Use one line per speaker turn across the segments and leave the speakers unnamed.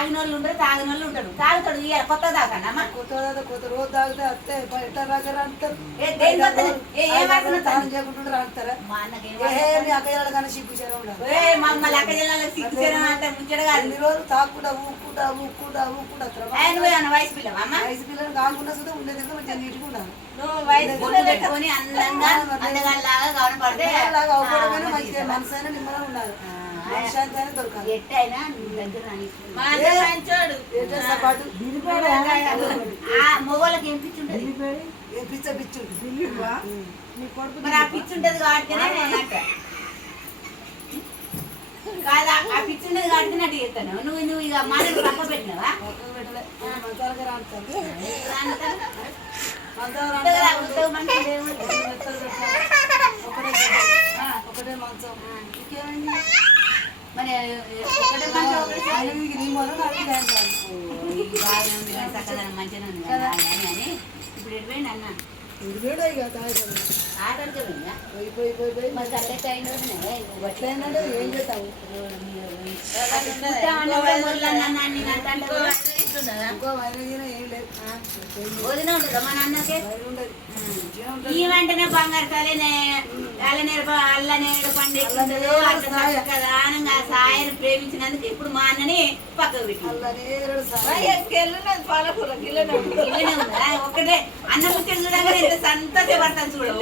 తాగిన వాళ్ళు ఉంటారు తాగిన వాళ్ళు ఉంటారు. తాగుతాడు ఇయ్యాలి కొత్త
కొత్త రోజు తాగితే అత్తే ఎట్లా రాగారు అంటారు. తాను చేయకుండా
మా అన్నకి
కానీ సిగ్గు చేయడం
మమ్మల్ని అక్క అంటే కాదు.
రోజులు తాక్కుండా ఊక్కుంటా ఊక్కుంటా ఊక్కుంటా
ఏ, నువ్వు ఏమన్నా వయసు పిల్లవా అమ్మా?
వయసు పిల్లలు కాకుండా సుధా ఉండేది మంచిగా నీట్గా ఉండాలి.
నువ్వు వయసు బొట్టు పెట్టుకొని అందంగా అందగాళ్ళలాగా కనపడితే
అలాగా అవ్వడమైనా మంచిగా మనసు అయినా నిమ్మలం ఉండాలి. మనశ్శాంతి అయినా దొరకాలి.
దగ్గర మొగోళ్ళకి ఏం పిచ్చి ఉంటుంది?
ఏ పిచ్చ పిచ్చు
మరి ఆ పిచ్చి ఉంటుంది కాబట్టినే అన్నట్టు. కాదా ఆ పిచ్చి ఉండదు కాబట్టి నట్టు చేస్తాను నువ్వు నువ్వు ఇక మాటలు పెట్టినావా.
ఒకటే మంచం.
మరి ఈ వెంటనే ఉంది కానీ అల్ల మంచిగా కదా అని ప్రేమించినందుకు ఇప్పుడు మా అన్నని పక్కకు పెట్టి ఒకటే అన్న ఎంత సంతోషపడతాను చూడు.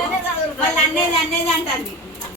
వాళ్ళు అనేది అంటారు